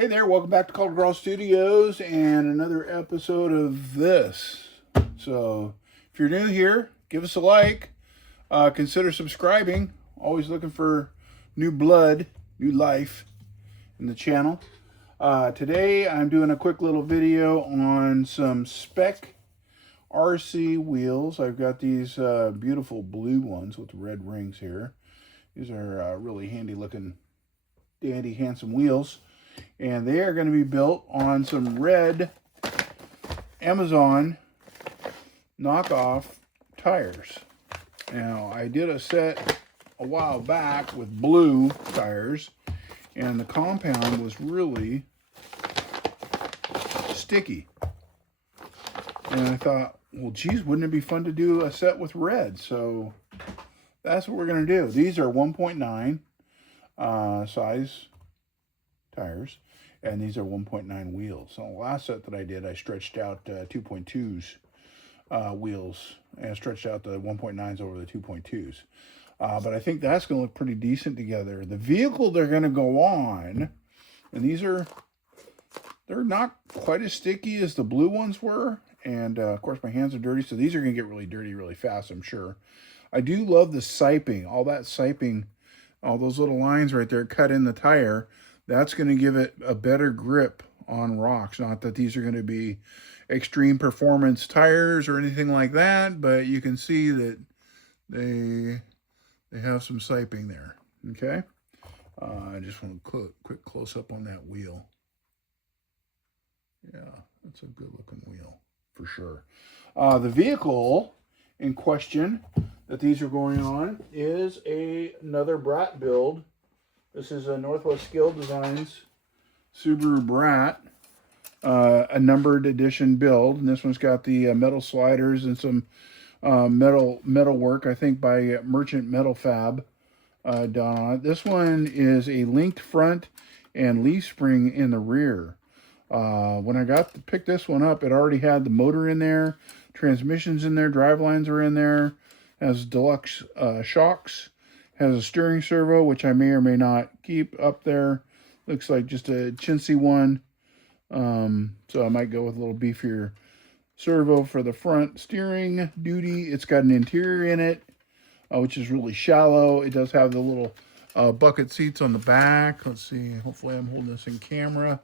Hey there, welcome back to Color Girl Studios and another episode of this. So, if you're new here, give us a like. Consider subscribing. Always looking for new blood, new life in the channel. Today, I'm doing a quick little video on some spec RC wheels. I've got these beautiful blue ones with the red rings here. These are really handy looking, dandy, handsome wheels. And they are going to be built on some red Amazon knockoff tires. Now, I did a set a while back with blue tires, and the compound was really sticky. And I thought, well, geez, wouldn't it be fun to do a set with red? So that's what we're going to do. These are 1.9 size tires, and these are 1.9 wheels. So the last set that I did, I stretched out 2.2s wheels and stretched out the 1.9s over the 2.2s. But I think that's going to look pretty decent together. The vehicle they're going to go on, and they're not quite as sticky as the blue ones were. And of course my hands are dirty, so these are going to get really dirty really fast, I'm sure. I do love the siping, all that siping, all those little lines right there cut in the tire. That's going to give it a better grip on rocks. Not that these are going to be extreme performance tires or anything like that, but you can see that they have some siping there. Okay, I just want a quick close up on that wheel. Yeah, that's a good looking wheel for sure. The vehicle in question that these are going on is another Brat build. This is a Northwest Scale Designs Subaru Brat, a numbered edition build. And this one's got the metal sliders and some metal work, I think by Merchant Metal Fab done on it. This one is a linked front and leaf spring in the rear. When I got to pick this one up, it already had the motor in there, transmissions in there, drive lines are in there, has deluxe shocks. Has a steering servo, which I may or may not keep up there. Looks like just a chintzy one. So I might go with a little beefier servo for the front steering duty. It's got an interior in it, which is really shallow. It does have the little bucket seats on the back. Let's see. Hopefully I'm holding this in camera.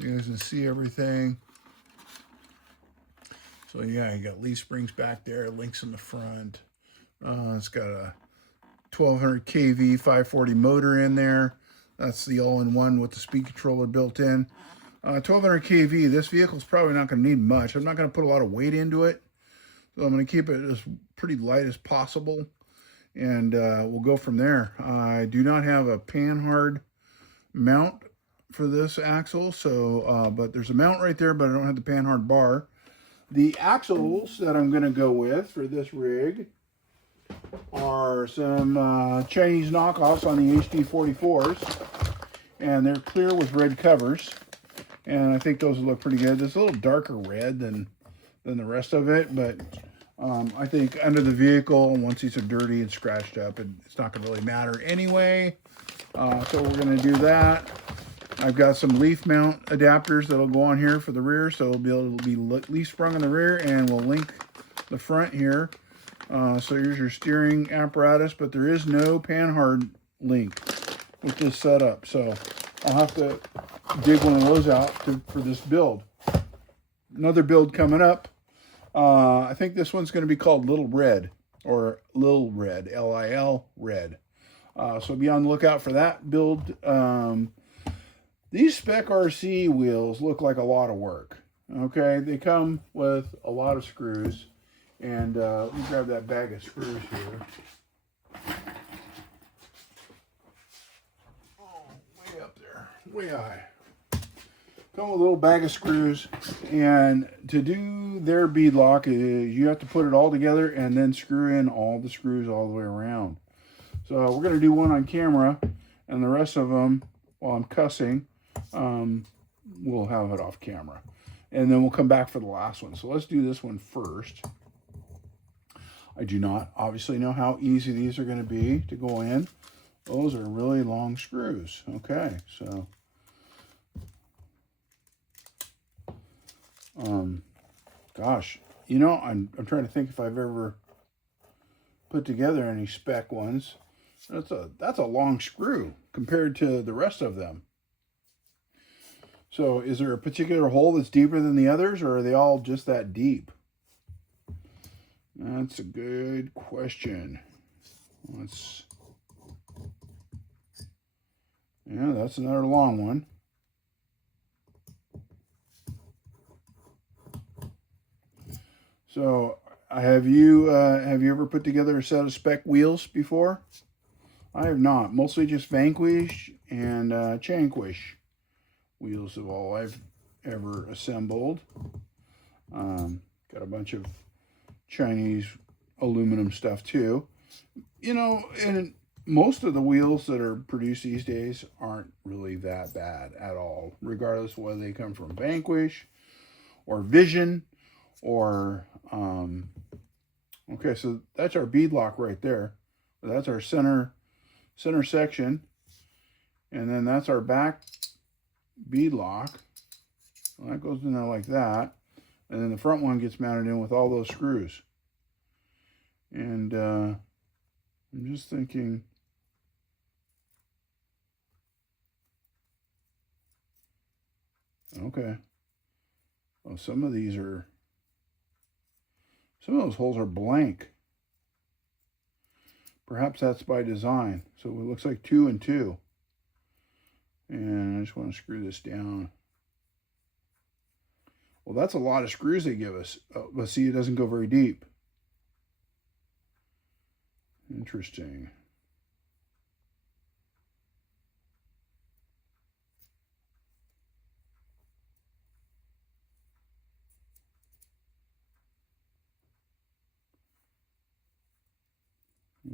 You guys can see everything. So yeah, you got leaf springs back there, links in the front. It's got a 1200 kV 540 motor in there. That's the all-in-one with the speed controller built in. 1200 kV, this vehicle's probably not going to need much. I'm not going to put a lot of weight into it, so I'm going to keep it as pretty light as possible, and we'll go from there. I do not have a panhard mount for this axle, so but there's a mount right there, but I don't have the panhard bar. The axles that I'm going to go with for this rig are some Chinese knockoffs on the HD44s, and they're clear with red covers, and I think those will look pretty good. It's a little darker red than the rest of it, but I think under the vehicle, once these are dirty and scratched up, it's not going to really matter anyway. So we're going to do that. I've got some leaf mount adapters that'll go on here for the rear, so it'll be able to be leaf sprung in the rear, and we'll link the front here. So here's your steering apparatus, but there is no panhard link with this setup. So I'll have to dig one of those out for this build. Another build coming up. I think this one's going to be called Lil Red, or Lil Red, L-I-L Red. So be on the lookout for that build. These spec RC wheels look like a lot of work. Okay, they come with a lot of screws. And let me grab that bag of screws here. Oh, way up there, way high. Come with a little bag of screws, and to do their bead lock, you have to put it all together and then screw in all the screws all the way around. So we're going to do one on camera, and the rest of them, while I'm cussing, we'll have it off camera. And then we'll come back for the last one. So let's do this one first. I do not obviously know how easy these are going to be to go in. Those are really long screws. Okay, so Gosh, you know, I'm trying to think if I've ever put together any spec ones. That's a long screw compared to the rest of them. So is there a particular hole that's deeper than the others, or are they all just that deep? That's a good question. Yeah, that's another long one. So have you ever put together a set of spec wheels before? I have not. Mostly just Vanquish and Chanquish wheels of all I've ever assembled. Got a bunch of Chinese aluminum stuff too. You know, and most of the wheels that are produced these days aren't really that bad at all, regardless of whether they come from Vanquish or Vision or okay, so that's our bead lock right there. That's our center section, and then that's our back bead lock. Well, that goes in there like that, and then the front one gets mounted in with all those screws. And I'm just thinking, okay, well, some of those holes are blank. Perhaps that's by design. So it looks like 2 and 2. And I just want to screw this down. Well, that's a lot of screws they give us. But see, it doesn't go very deep. Interesting.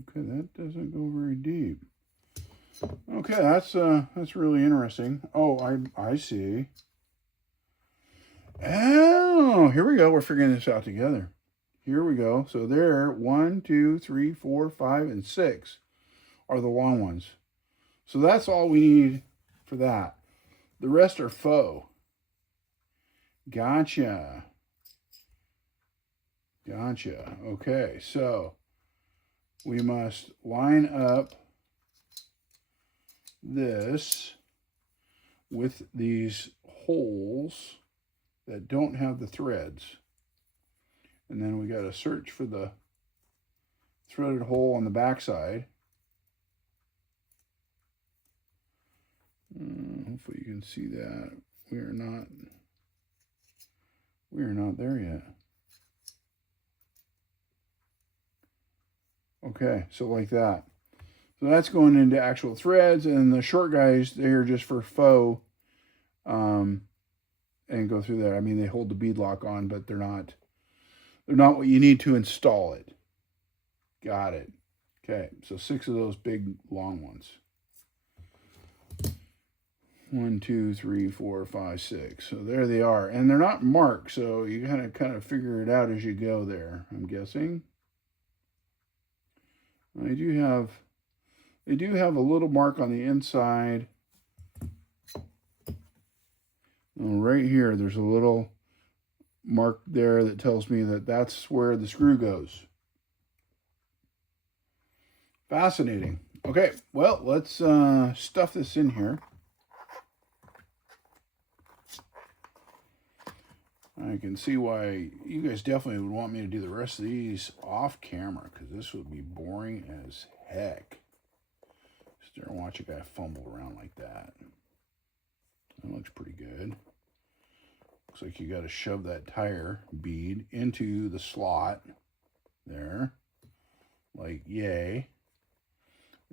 Okay, that doesn't go very deep. Okay, that's really interesting. Oh, I see. Oh, here we go. We're figuring this out together. Here we go. So there, 1, 2, 3, 4, 5, and 6 are the long ones. So that's all we need for that. The rest are faux. Gotcha. Gotcha. Okay, so we must line up this with these holes that don't have the threads. And then we got to search for the threaded hole on the backside. Hopefully you can see that. We are not there yet. Okay, so like that. So that's going into actual threads, and the short guys, they're just for faux, and go through there. I mean, they hold the bead lock on, but they're not what you need to install it. Got it. Okay, so 6 of those big long ones. 1, 2, 3, 4, 5, 6. So there they are, and they're not marked, so you kind of figure it out as you go there, I'm guessing. They do have a little mark on the inside. Right here, there's a little mark there that tells me that that's where the screw goes. Fascinating. Okay, well, let's stuff this in here. I can see why you guys definitely would want me to do the rest of these off camera, because this would be boring as heck. Sit there and watch a guy fumble around like that. That looks pretty good. Looks like you got to shove that tire bead into the slot there, like yay.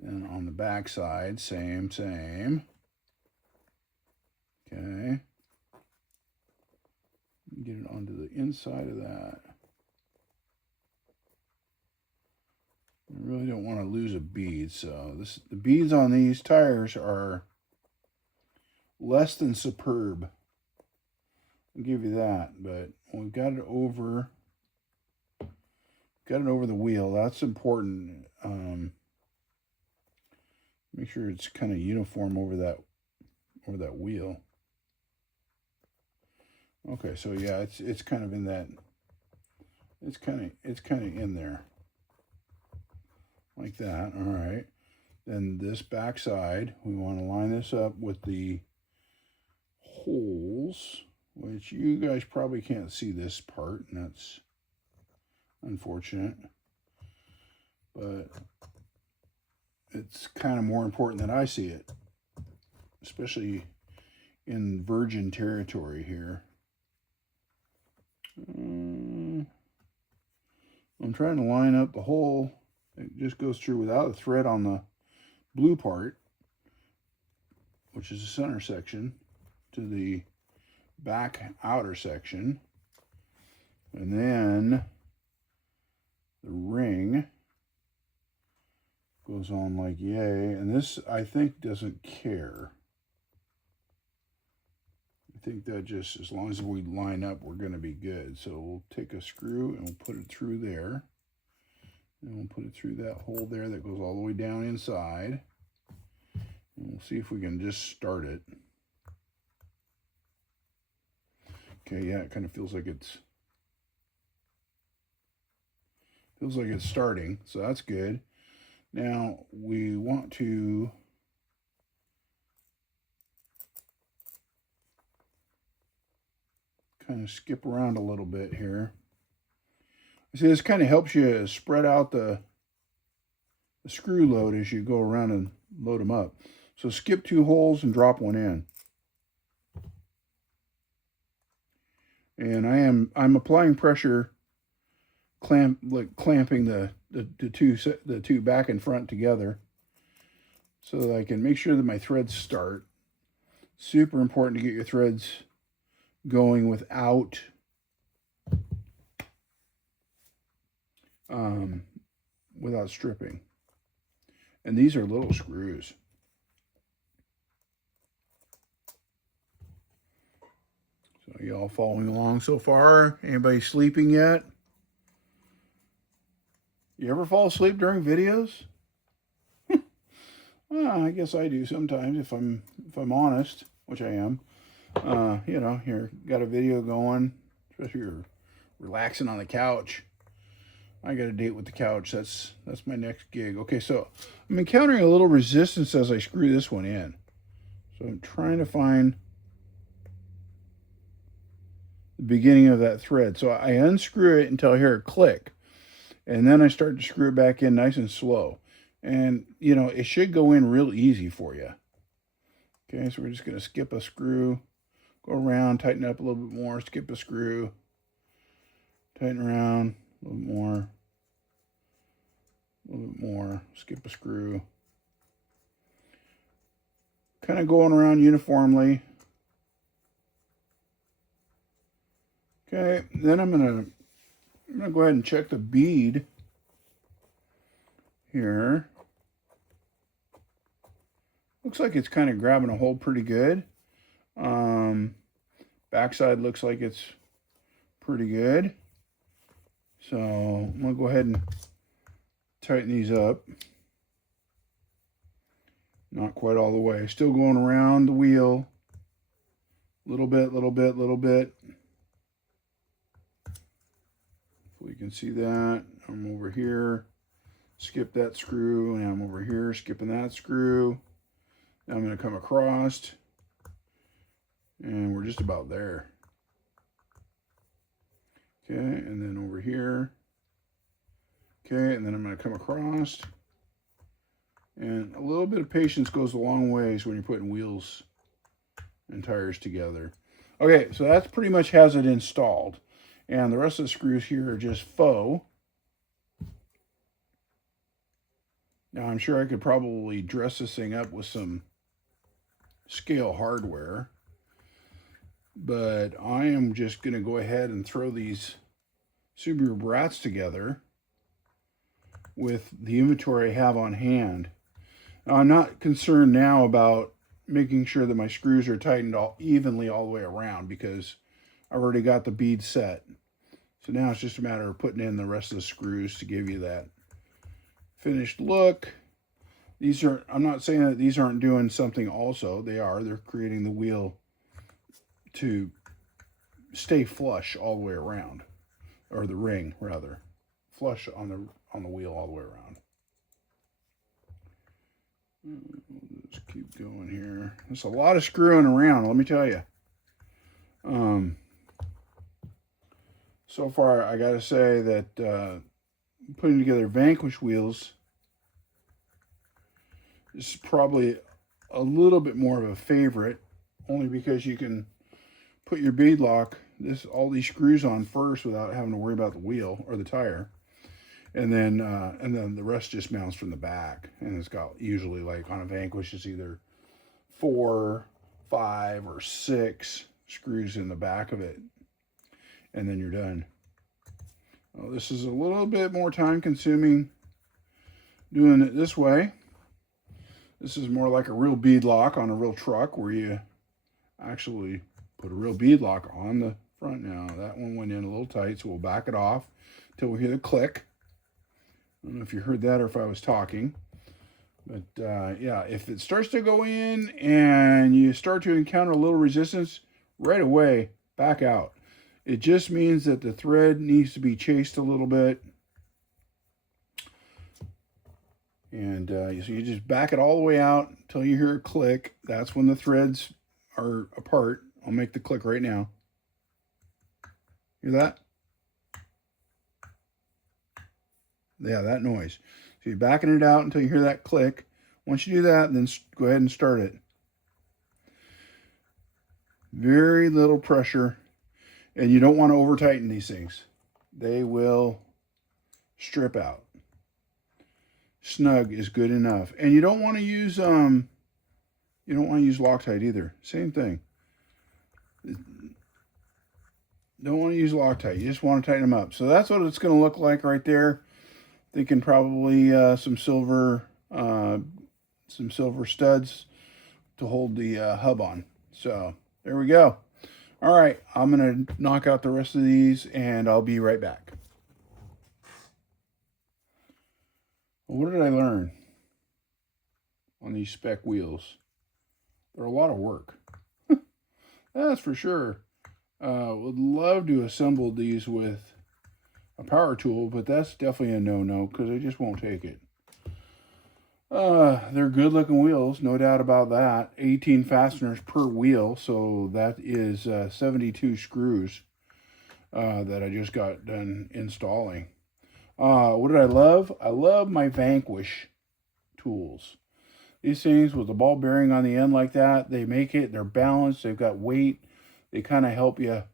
And on the back side, same. Okay. Get it onto the inside of that. I really don't want to lose a bead, so the beads on these tires are less than superb. I'll give you that, but we've got it over the wheel. That's important. Make sure it's kind of uniform over that wheel. Okay, so yeah, it's kind of in that. It's kind of in there, like that. All right. Then this back side, we want to line this up with the holes, which you guys probably can't see this part, and that's unfortunate. But it's kind of more important than I see it, especially in virgin territory here. I'm trying to line up the hole. It just goes through without a thread on the blue part, which is the center section, to the back outer section. And then the ring goes on like yay. And this, I think, doesn't care. I think that just, as long as we line up, we're going to be good. So we'll take a screw and we'll put it through there. And we'll put it through that hole there that goes all the way down inside. And we'll see if we can just start it. Okay, yeah, it kind of feels like it's starting, so that's good. Now we want to kind of skip around a little bit here. See, this kind of helps you spread out the screw load as you go around and load them up. So skip 2 holes and drop 1 in. And I'm applying pressure, clamping the two back and front together, so that I can make sure that my threads start. Super important to get your threads going without stripping. And these are little screws. So y'all following along so far? Anybody sleeping yet? You ever fall asleep during videos? Well, I guess I do sometimes if I'm honest, which I am. You know, here, got a video going, especially you're relaxing on the couch. I got a date with the couch. That's my next gig. Okay, so I'm encountering a little resistance as I screw this one in. So I'm trying to find the beginning of that thread. So I unscrew it until I hear it click. And then I start to screw it back in nice and slow. And, you know, it should go in real easy for you. Okay, so we're just going to skip a screw, go around, tighten up a little bit more, skip a screw, tighten around a little bit more, skip a screw. Kind of going around uniformly. Okay, then I'm gonna go ahead and check the bead here. Looks like it's kind of grabbing a hold pretty good. Backside looks like it's pretty good. So I'm gonna go ahead and tighten these up. Not quite all the way. Still going around the wheel. Little bit. So you can see that. I'm over here. Skip that screw. And I'm over here skipping that screw. Now I'm going to come across. And we're just about there. Okay, and then over here. Okay, and then I'm going to come across. And a little bit of patience goes a long ways when you're putting wheels and tires together. Okay, so that's pretty much has it installed. And the rest of the screws here are just faux. Now I'm sure I could probably dress this thing up with some scale hardware. But I am just going to go ahead and throw these Subaru Brats together with the inventory I have on hand. Now, I'm not concerned now about making sure that my screws are tightened evenly all the way around because I've already got the bead set. So now it's just a matter of putting in the rest of the screws to give you that finished look. I'm not saying that these aren't doing something also. They are. They're creating the wheel to stay flush all the way around, or the ring rather, flush on the wheel all the way around. Let's keep going here. There's a lot of screwing around, let me tell you. So far, I gotta say that putting together Vanquish wheels is probably a little bit more of a favorite, only because you can put your bead lock, all these screws on first without having to worry about the wheel or the tire, and then the rest just mounts from the back. And it's got, usually like on a Vanquish, it's either 4, 5, or 6 screws in the back of it, and then you're done. Well, this is a little bit more time consuming doing it this way. This is more like a real bead lock on a real truck, where you actually put a real bead lock on the front. Now that one went in a little tight, so we'll back it off until we hear the click. I don't know if you heard that or if I was talking, but yeah, if it starts to go in and you start to encounter a little resistance, right away back out. It just means that the thread needs to be chased a little bit. And so you just back it all the way out until you hear a click. That's when the threads are apart. I'll make the click right now. Hear that? Yeah, that noise. So you're backing it out until you hear that click. Once you do that, then go ahead and start it. Very little pressure. And you don't want to over tighten these things. They will strip out. Snug is good enough. And you don't want to use Loctite either. Same thing. Don't want to use Loctite. You just want to tighten them up. So that's what it's going to look like right there. Thinking probably some silver studs to hold the hub on. So there we go. All right, I'm going to knock out the rest of these, and I'll be right back. What did I learn on these spec wheels? They're a lot of work. That's for sure. Would love to assemble these with a power tool, but that's definitely a no-no because I just won't take it. They're good looking wheels, no doubt about that. 18 fasteners per wheel, so that is 72 screws that I just got done installing. What did I love? I love my Vanquish tools. These things with the ball bearing on the end like that, they're balanced, they've got weight, they kind of help you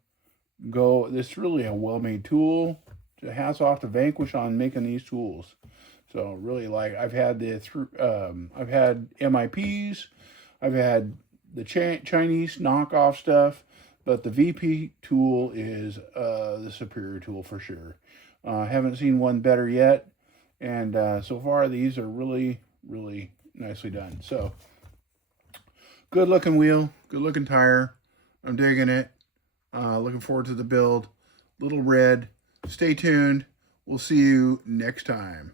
go. This is really a well-made tool. Hats off to Vanquish on making these tools. So really, like, I've had MIPs, I've had the Chinese knockoff stuff, but the VP tool is the superior tool for sure. Haven't seen one better yet, and so far these are really, really nicely done. So good looking wheel, good looking tire. I'm digging it. Looking forward to the build. Lil Red. Stay tuned. We'll see you next time.